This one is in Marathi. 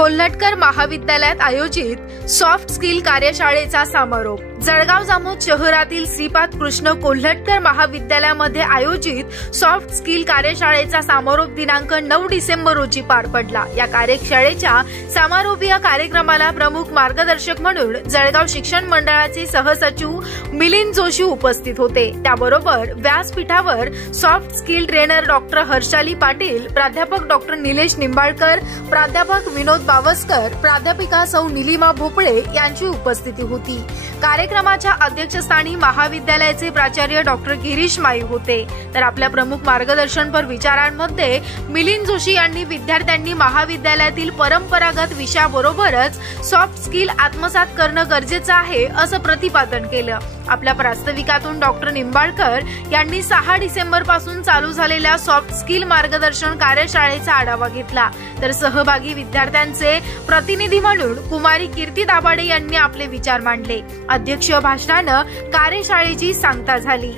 कोल्हटकर महाविद्यालयात आयोजित सॉफ्ट स्किल कार्यशाळेचा समारोप। जळगाव जामोद शहरातील श्रीपाद कृष्ण कोल्हटकर महाविद्यालयामध्ये आयोजित सॉफ्ट स्किल कार्यशाळेचा समारोप दिनांक 9 डिसेंबर रोजी पार पडला। या कार्यशाळेच्या समारोपीय कार्यक्रमाला प्रमुख मार्गदर्शक म्हणून जळगाव शिक्षण मंडळाचे सहसचिव मिलिंद जोशी उपस्थित होते। त्याबरोबर व्यासपीठावर soft skill trainer doctor Harshali Patil, प्राध्यापक डॉक्टर निलेश निंबाळकर, प्राध्यापक विनोद बावस्कर, प्राध्यापिका सौ नीलिमा भोपळे यांची उपस्थिती होती। कार्यक्रमाच्या अध्यक्षस्थानी महाविद्यालयाचे प्राचार्य डॉक्टर गिरीश माई होते। तर आपल्या प्रमुख मार्गदर्शनपर विचारांमध्ये मिलिंद जोशी यांनी विद्यार्थ्यांनी महाविद्यालयातील परंपरागत विषयाबरोबरच सॉफ्ट स्किल आत्मसात करणं गरजेचं आहे असं प्रतिपादन केलं। आपल्या प्रास्ताविकातून डॉक्टर निंबाळकर यांनी 6 डिसेंबर पासून चालू झालेल्या सॉफ्ट स्किल मार्गदर्शन कार्यशाळेचा आढावा घेतला। तर सहभागी विद्यार्थ्यांचे प्रतिनिधी म्हणून कुमारी कीर्ती दाभाडे यांनी आपले विचार मांडले। अध्यक्षीय भाषणानं कार्यशाळेची सांगता झाली।